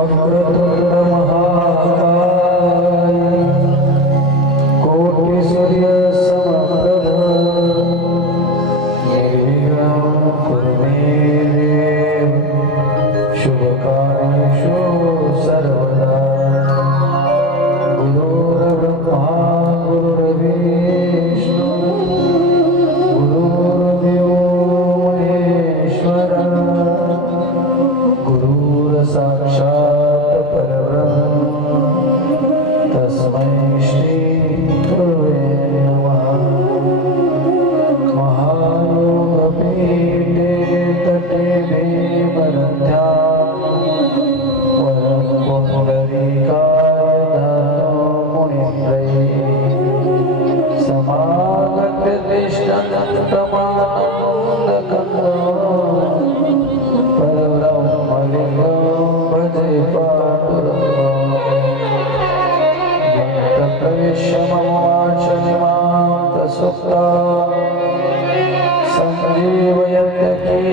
অগ্রত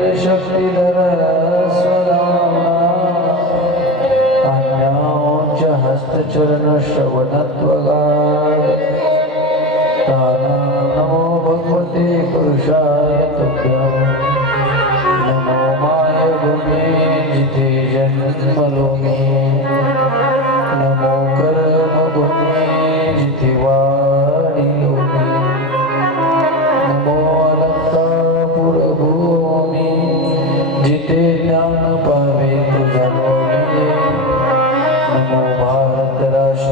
शक्तिधर अन्याञ्च हस्तचरणश्रवणत्वगात् तानां नमो भगवते पुरुषाय तुभ्यं नमो माय भूमे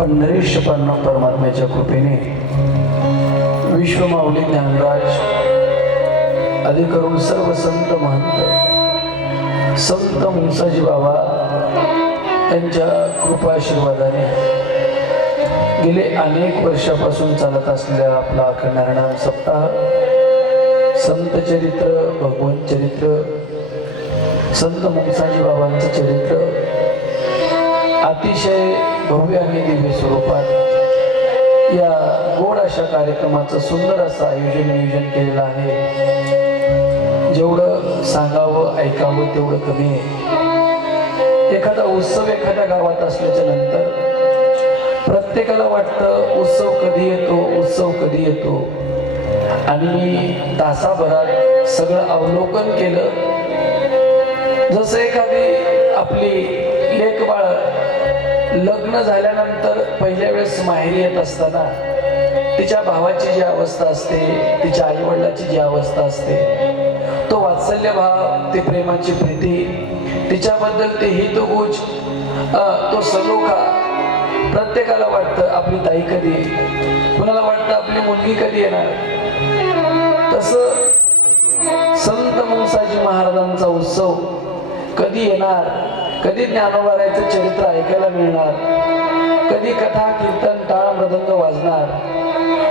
पंढरीश पर्ण परमात्म्याच्या कृपेने विश्वमाऊली ज्ञानराज अधिकरून करून सर्व संत महंत संत मुंसाजी बाबा यांच्या कृपाशीर्वादाने गेले अनेक वर्षापासून चालत असलेला आपला अखंड हरिनाम सप्ताह संत चरित्र भगवान चरित्र संत मुंसाजी बाबांचं चरित्र अतिशय भव्य आणि दिव्य स्वरूपात. या गोड अशा कार्यक्रमाचं सुंदर असं आयोजन नियोजन केलेलं आहे. जेवढं सांगावं ऐकावं तेवढं कमी आहे. एखादा उत्सव एखाद्या गावात असल्याच्या नंतर प्रत्येकाला वाटतं उत्सव कधी येतो? उत्सव कधी येतो? आणि मी तासाभरात सगळं अवलोकन केलं. जसं एखादी आपली लेखबाळ लग्न झाल्यानंतर पहिल्या वेळेस माहेरी येत असताना तिच्या भावाची जी अवस्था असते तिच्या आईवडिलाची जी अवस्था असते तो वात्सल्य भाव ती प्रेमाची प्रीती तिच्याबद्दल ते हितगुज तो सलोखा प्रत्येकाला वाटतं आपली ताई कधी कुणाला वाटतं आपली मुलगी कधी येणार? तसं संत मुंसाजी महाराजांचा उत्सव कधी येणार? कधी ज्ञानोबारायचं चरित्र ऐकायला मिळणार? कधी कथा कीर्तन टाळ मृदंग वाजणार?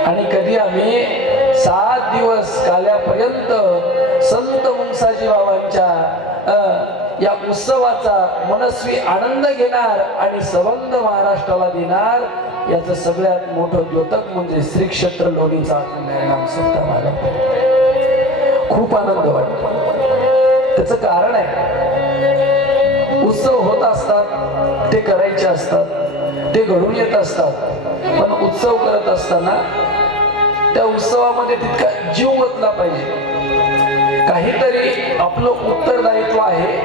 आणि कधी आम्ही सात दिवस काल्यापर्यंत संत मुंसाजी बाबांच्या या उत्सवाचा मनस्वी आनंद घेणार आणि सबंध महाराष्ट्राला देणार याचं सगळ्यात मोठं द्योतक म्हणजे श्री क्षेत्र लोणीचा नाम संत महाराज खूप आनंद वाटतो. त्याचं कारण आहे उत्सव होत असतात ते करायचे असतात ते घडून येत असतात. पण उत्सव करत असताना त्या उत्सवामध्ये तितका जीव ओतला पाहिजे. काहीतरी आपलं उत्तरदायित्व आहे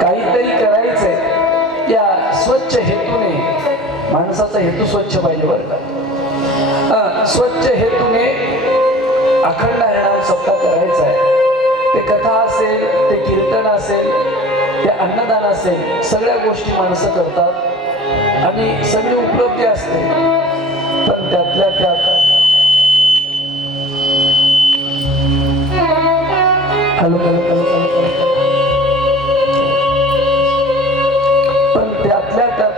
काहीतरी करायचंय. या स्वच्छ हेतूने माणसाचा हेतू स्वच्छ पाहिजे बरं का. स्वच्छ हेतूने अखंड हरिनाम सप्ताह करायचा आहे ते कथा असेल ते कीर्तन असेल ते अन्नदान असेल सगळ्या गोष्टी माणसं करतात. आणि सगळी उपलब्धी असते. पण त्यातल्या त्यात हॅलो पण त्यातल्या त्यात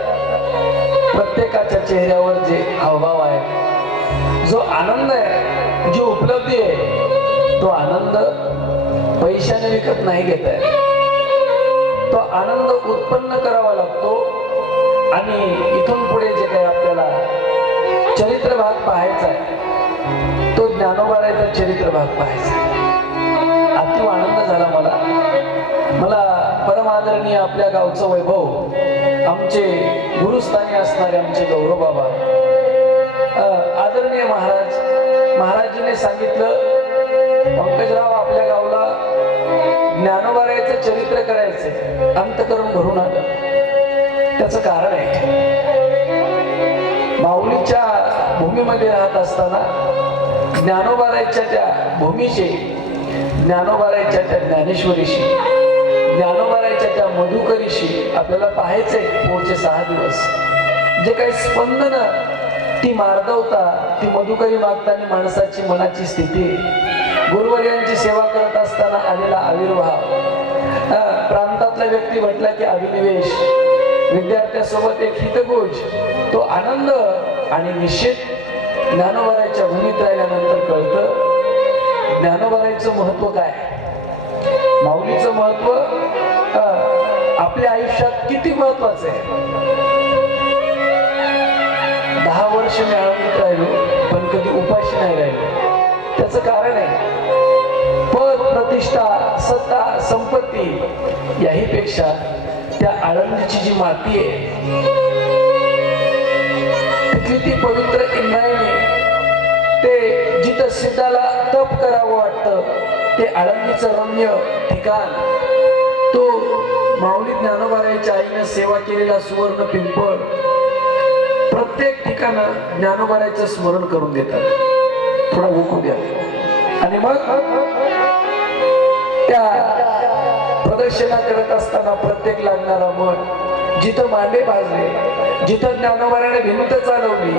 प्रत्येकाच्या चेहऱ्यावर जे हावभाव आहे जो आनंद आहे जी उपलब्धी आहे तो आनंद पैशाने विकत नाही घेत आहे तो आनंद उत्पन्न करावा लागतो. आणि इथून पुढे जे काही आपल्याला चरित्र भाग पाहायचा आहे तो ज्ञानोबारायचा चरित्र भाग पाहायचा अतिव अति आनंद झाला मला. मला परम आदरणीय आपल्या गावचं वैभव आमचे गुरुस्थानी असणारे आमचे गौरव बाबा आदरणीय महाराज महाराजीने सांगितलं पंकजराव आपल्या गाव ज्ञानोबारायचं चरित्र करायचंय अंतकरण भरून आलं त्याचं कारण आहे माऊलीच्या भूमीमध्ये राहत असताना ज्ञानोबारायच्या त्या भूमीशी ज्ञानोबारायच्या त्या ज्ञानेश्वरीशी ज्ञानोबारायच्या त्या मधुकरीशी आपल्याला पाहायचंय पुढचे सहा दिवस. जे काही स्पंदन ती मार्दवता ती मधुकरी मागताना माणसाची मनाची स्थिती. गुरुवर्यांची सेवा करत असताना आलेला आविर्भाव. प्रांतातला व्यक्ती म्हटला की अभिनिवेश. विद्यार्थ्यासोबत एक हितगोज. तो आनंद आणि निश्चित ज्ञानोबारायच्या भूमीत राहिल्यानंतर कळतं ज्ञानोबारायचं महत्त्व काय? माऊलीचं महत्त्व आपल्या आयुष्यात किती महत्वाचं आहे? दहा वर्ष मी आनंदित राहिलो पण कधी उपाशी नाही राहिलो. त्याच कारण आहे. पद प्रतिष्ठा सत्ता संपत्ती याही पेक्षा त्या आळंदीची जी माती आहे तिथली ती पवित्र इंद्रायणी ते जिथं सिद्धाला तप करावं वाटतं ते आळंदीचं रम्य ठिकाण. तो माऊली ज्ञानोबारायच्या आईनं सेवा केलेला सुवर्ण पिंपळ प्रत्येक ठिकाणं ज्ञानोबारायचं स्मरण करून देतात. थोडा ओकू द्या. आणि मग त्या प्रदक्षिणा करत असताना प्रत्येक लागणारा मन जिथं मांडे भाजले जिथं ज्ञानोबाराने भिंत चालवली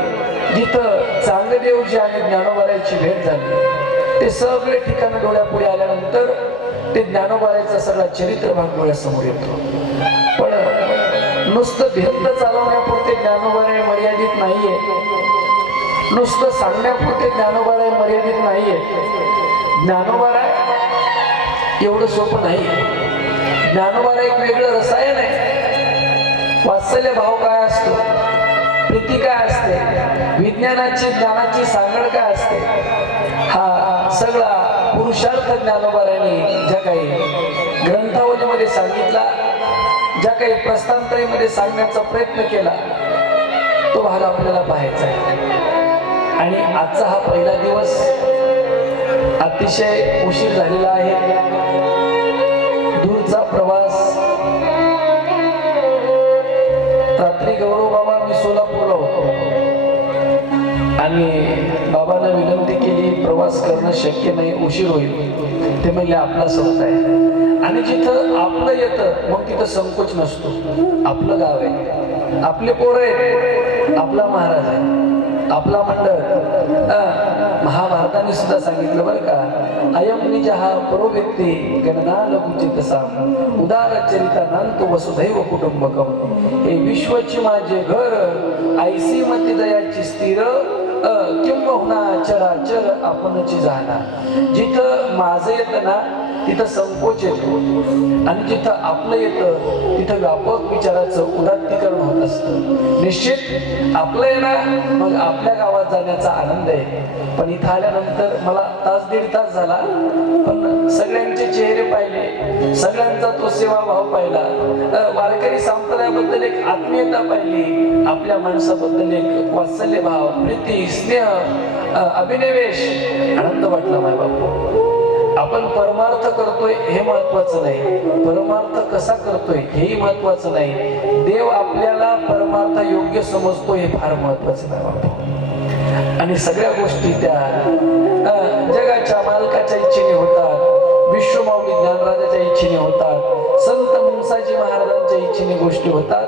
जिथं चांगदेवजी आणि ज्ञानोबारायची भेट झाली ते सगळे ठिकाण डोळ्यापुढे आल्यानंतर ते ज्ञानोबारायचा सगळा चरित्र भाग डोळ्यासमोर येतो. पण नुसतं भिंत चालवण्यापुरते ज्ञानोबाराय मर्यादित नाहीये. नुसतं सांगण्यापुरते ज्ञानोबाराय मर्यादित नाहीये. ज्ञानोबाराय एवढं सोपं नाही ज्ञानोबाराय एक वेगळं रसायन आहे. वात्सल्य भाव काय असतो? प्रीती काय असते? विज्ञानाची ज्ञानाची सांगड काय असते? हा सगळा पुरुषार्थ ज्ञानोबाराने ज्या काही ग्रंथावलीमध्ये सांगितला ज्या काही प्रस्तांतरीमध्ये सांगण्याचा प्रयत्न केला तो भाग आपल्याला पाहायचा आहे. आणि आजचा हा पहिला दिवस अतिशय उशीर झालेला आहे. दूरचा प्रवास. रात्री गौरव बाबा मी सोलापूरला होतो. आणि बाबांना विनंती केली प्रवास करणं शक्य नाही उशीर होईल. ते म्हणजे आपला संत आहे. आणि जिथं आपलं येतं मग तिथं संकोच नसतो. आपलं गाव आहे. आपले पोरं आहेत. आपला महाराज आहे. आपला मंडळ. महाभारताने सुद्धा सांगितलं बरं का अयम निज हा परो व्यक्ती गणना लघुचित साम उदार चरिता नांतो वसुधैव कुटुंबकम. हे विश्वची माझे घर आयसी मती दयाची स्थिर किंबहुना चराचर आपणची जाणार जिथं माझं येतं ना तिथं संकोच येतो आणि जिथं आपलं येतं तिथं व्यापक विचाराचं उदात्तीकरण होत असतं. निश्चित आपलं येणार मग आपल्या गावात जाण्याचा आनंद आहे. पण इथं आल्यानंतर मला तास दीड तास झाला. पण सगळ्यांचे चेहरे पाहिले सगळ्यांचा तो सेवाभाव पाहिला. वारकरी संप्रदायाबद्दल एक आत्मीयता पाहिली. आपल्या माणसाबद्दल एक वात्सल्य भाव प्रीती स्नेह अभिनिवेश आनंद वाटला माय बापू आपण परमार्थ करतोय हे महत्वाचं नाही. परमार्थ कसा करतोय हेही महत्वाचं नाही. देव आपल्याला परमार्थ योग्य समजतो हे फार महत्वाचं नाही आणि सगळ्या गोष्टी त्या जगाच्या मालकाच्या इच्छेने होतात. विश्वमाऊली ज्ञानराजाच्या इच्छेने होतात. संत मुंसाजी महाराजांच्या इच्छेने गोष्टी होतात.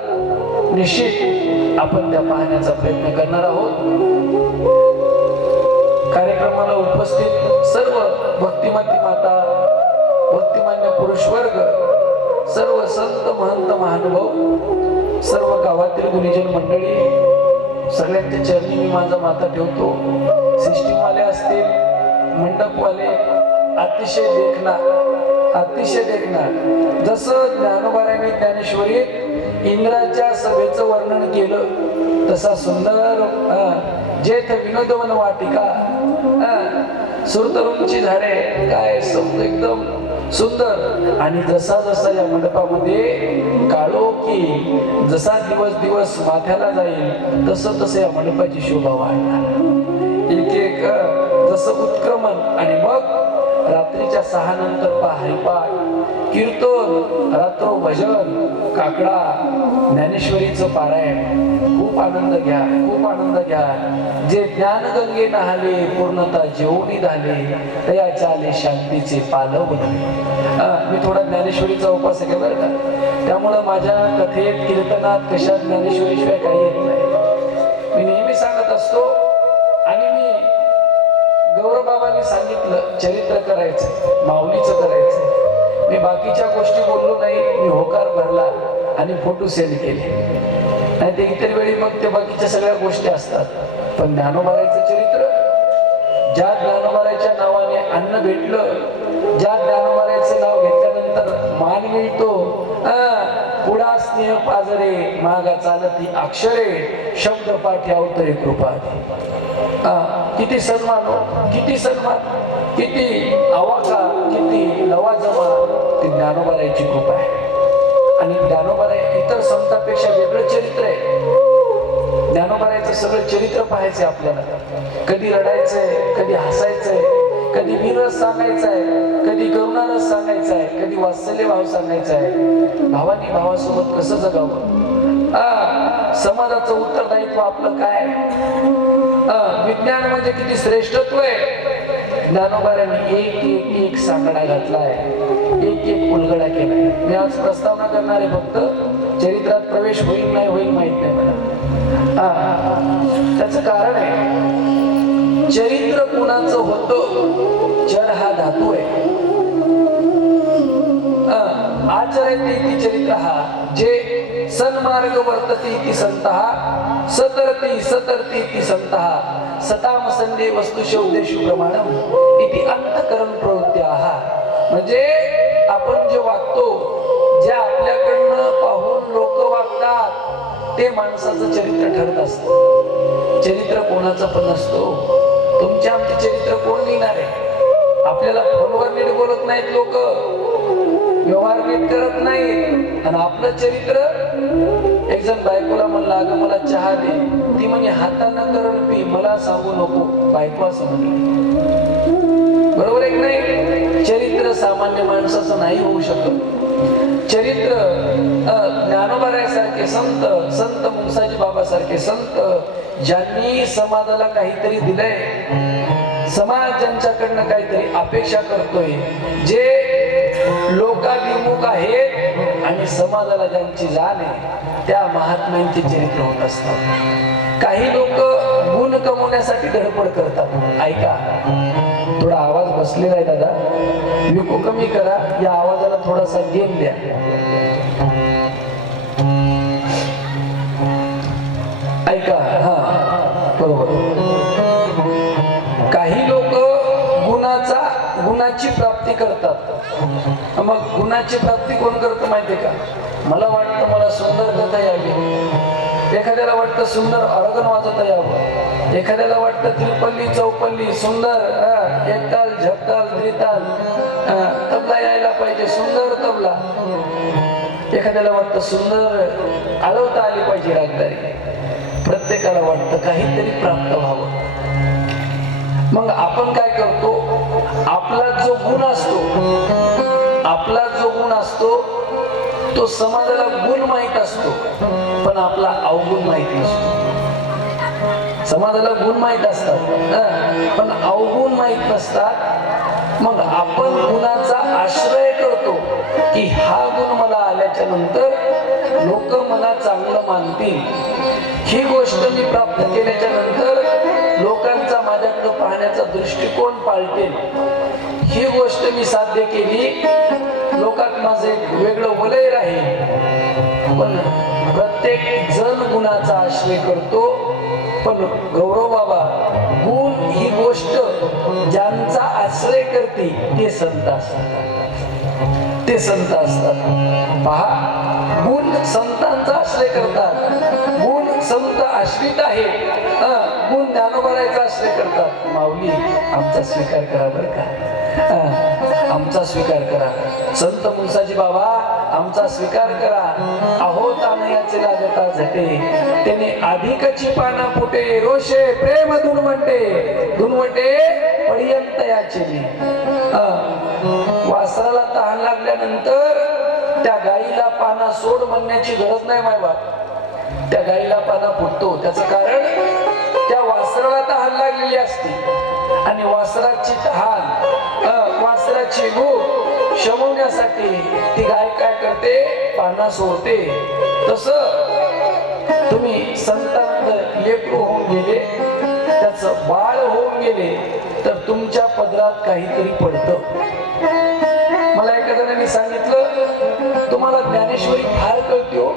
निश्चित आपण त्या पाहण्याचा प्रयत्न करणार आहोत. कार्यक्रमाला उपस्थित सर्व भक्तिमती माता भक्तिमान्य पुरुष वर्ग सर्व संत महंत महानुभाव सर्व गावातील गुरुजन मंडळी सगळ्यांच्या चरणी मी माझा माता ठेवतो. सिस्टीमवाले असतील मंडपवाले अतिशय देखना अतिशय देखना जसं ज्ञानोबाऱ्याने ज्ञानेश्वरी इंद्राच्या सभेचं वर्णन केलं. तसा सुंदर अं, जेथ विनोदवन वाटिका सुरतरुंची झाडे काय सब एकदम सुंदर. आणि जसा जसा या मंडपामध्ये काळो की जसा दिवस दिवस माथ्याला जाईल तसं तसं या मंडपाची शोभा वाढणार. एक एक जसं उत्क्रमण आणि मग रात्रीच्या सहा नंतर पहा हरिपाठ कीर्तन रात्र भजन काकडा ज्ञानेश्वरीचं पारायण. खूप आनंद घ्या खूप आनंद घ्या. जे ज्ञानगंगे नहाले पूर्णता जेवणी झाले तया चाले शांतीचे पालव बनले. मी थोडा ज्ञानेश्वरीचा उपास आहे बरं का? त्यामुळं माझ्या कथेत कीर्तनात कशात ज्ञानेश्वरीशिवाय काही येत नाही. मी नेहमी सांगत असतो बाबांनी सांगितलं चरित्र करायचं माऊलीचं करायचं. मी बाकीच्या गोष्टी बोललो नाही मी होकार भरला आणि फोटो सेंड केले. नाही ते इतर वेळी मग ते बाकीच्या सगळ्या गोष्टी असतात. पण ज्ञानोबारायचं चरित्र ज्या ज्ञानोबारायच्या नावाने अन्न भेटलं ज्या ज्ञानोबारायचं नाव घेतल्यानंतर मान मिळतो पुढा स्नेह पाजरे मागा चालती अक्षरे शब्द पाठी अवतरे कृपा किती सन्मान हो? किती सन्मान? किती आवाका? किती लवाजमा ती ज्ञानोबारायची कृपा आहे. आणि ज्ञानोबाराय इतर संतांपेक्षा वेगळं चरित्र आहे. ज्ञानोबारायचं सगळं चरित्र पाहायचंय आपल्याला. कधी रडायचंय कधी हसायचंय कधी वीरस सांगायचा आहे कधी करुणारस सांगायचा आहे कधी वात्सल्य भाव सांगायचा आहे भावानी भावासोबत कसं जगावं? आ, समाजाचं उत्तरदायित्व आपलं काय? विज्ञान म्हणजे किती श्रेष्ठत्व आहे? ज्ञानोबाऱ्यांनी एक एक एक सांगडा घातलाय. एक एक उलगडा केलाय. मी आज प्रस्तावना करणारे भक्त फक्त चरित्रात प्रवेश होईल नाही होईल माहीत नाही मला. त्याच त्याचं कारण आहे चरित्र कुणाचं होतं? चर हा धातू आहे. अं, आचरते इति चरित्र हा जे सन्मार्ग वर्तते इति संतः सतरती सतरती इति संतः सताम संदे वस्तुशे उद्देशु प्रमाणम इति अंतकरण प्रवृत्त्याः। म्हणजे आपण जे वागतो जे आपल्याकडनं पाहून लोक वागतात ते माणसाचं चरित्र ठरत असतं. चरित्र कोणाचं पण नसतो. तुमचे आमचे चरित्र कोण लिहिणार आहे? आपल्याला फोनवर नीट बोलत नाहीत लोक व्यवहार नीट करत नाहीत. आणि आपलं चरित्र एक जण बायकोला म्हणला अगं मला चहा दे. ती म्हणे हातानं करण पी मला सांगू नको. बायको असं म्हणली बरोबर एक नाही? चरित्र सामान्य माणसाचं नाही होऊ शकत. चरित्र ज्ञानोबाऱ्यासारखे संत संत मुंसाजी बाबासारखे संत ज्यांनी समाजाला काहीतरी दिलंय समाज ज्यांच्याकडनं काहीतरी अपेक्षा करतोय जे लोकाभिमुख आहेत आणि समाजाला ज्यांची जाण आहे त्या महात्म्यांचे चरित्र होत असतात. काही लोक गुण कमवण्यासाठी धडपड करतात. ऐका थोडा आवाज बसलेला आहे दादा. विकू कमी करा या आवाजाला थोडासा गेम द्या. ऐका हा. गुणाची प्राप्ती करतात. मग गुणाची प्राप्ती कोण करतं माहितीये का? मला वाटतं मला सुंदर कथा यावी. एखाद्याला वाटतं सुंदर ऑर्गन वाजवता यावं. एखाद्याला वाटतं त्रिपल्ली चौपल्ली सुंदर एकताल झपताल त्रिताल तबला यायला पाहिजे सुंदर तबला. एखाद्याला वाटतं सुंदर आळवता आली पाहिजे रागदारी. प्रत्येकाला वाटतं काहीतरी प्राप्त व्हावं. मग आपण काय करतो? आपला जो गुण असतो आपला जो गुण असतो तो समाजाला गुण माहीत असतो पण आपला अवगुण माहीत नसतो. समाजाला गुण माहीत असतात पण अवगुण माहीत नसतात. मग आपण गुणाचा आश्रय करतो की हा गुण मला आल्याच्यानंतर लोक मला चांगलं मानतील. ही गोष्ट मी प्राप्त केल्याच्यानंतर लोकांना माझ्याकडे दृष्टिकोन पाळटेल ही गोष्ट मी साध्य केली. लोकात माझं एक वेगळं वलय राहील. पण प्रत्येक जण गुणाचा आश्रय करतो. पण गौरव बाबा गुण ही गोष्ट ज्यांचा आश्रय करते ते संत असतात. ते संत असतात. पहा गुण संतांचा आश्रय करतात. गुण संत आश्रित आहे गुण ज्ञानोबरायचा आश्रय करतात. माऊली आमचा स्वीकार करा बरं का. आमचा स्वीकार करा. संत मुंसाजी बाबा आमचा स्वीकार करा. अहो तानयाचे लागता झटे. त्याने अधिकची पाना फुटे. रोषे प्रेम धुन म्हणते धुनवटे पर्यंत याचे वासराला तहान लागल्यानंतर त्या गाईला पाना सोड म्हणण्याची गरज नाही माय बाप. त्या गाईला पाना फुटतो. त्याच कारण त्या वासराला तहान लागलेली असते. आणि वासराची तहान वासराची भूक शमवण्यासाठी ती गाय काय करते? पाना सोडते. तस तुम्ही संतांत लेकरू होऊन गेले त्याचं बाळ होऊन गेले तर तुमच्या पदरात काहीतरी पडतं. तुम्हाला ज्ञानेश्वरी फार कळते हो.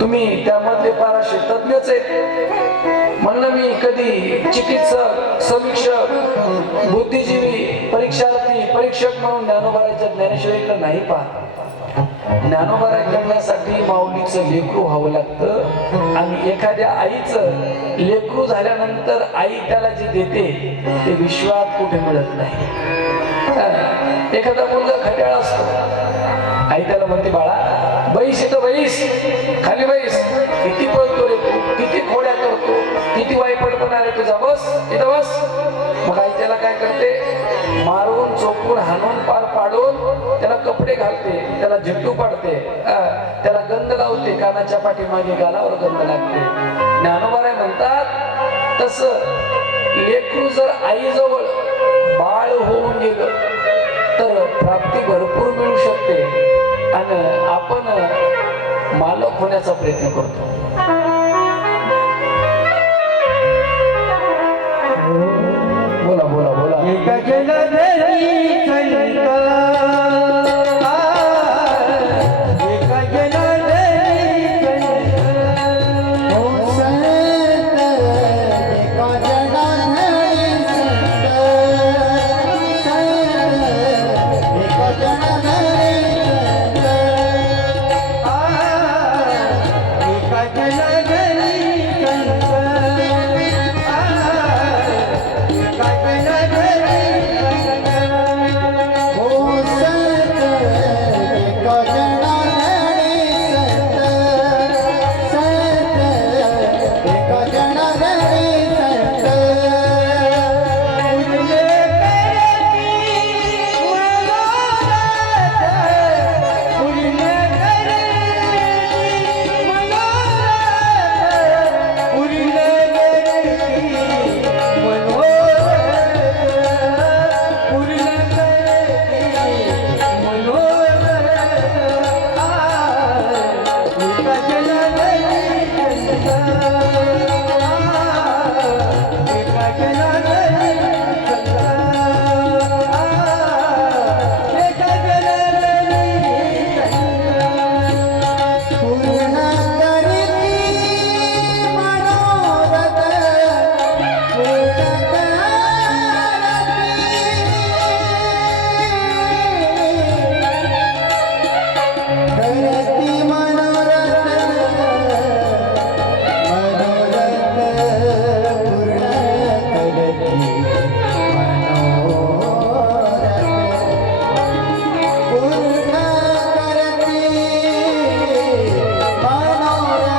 तुम्ही त्यामधले पाराशे तज्ञच आहेत. म्हणलं मी कधी चिकित्सक समीक्षक बुद्धिजीवी परीक्षार्थी परीक्षक म्हणून ज्ञानोबाराच्या ज्ञानेश्वरीकडे नाही पाहत. ज्ञानोबारा करण्यासाठी माऊलीचं लेकरू व्हावं लागतं आणि एखाद्या आईचं लेकरू झाल्यानंतर आई त्याला जे देते ते विश्वात कुठे मिळत नाही. एखादा मुलगा खट्याळ असतो. आई त्याला म्हणते बाळा बैस इथं बैस. खाली बैस. किती पळतो रे तू? किती खोड्या करतो किती वाईपटपणा रे तुझा? बस. इथं बस. मग आई त्याला काय करते? मारून चोपून हाणून पार पाडून त्याला कपडे घालते त्याला झिट्टू पाडते त्याला गंध लावते कानाच्या पाठीमागे गालावर गंध लागते. ज्ञानोबाराय म्हणतात तस लेकरू जर आईजवळ बाळ होऊन गेलं तर प्राप्ती भरपूर मिळू शकते. आणि आपण मालक होण्याचा प्रयत्न करतो. बोला बोला बोला.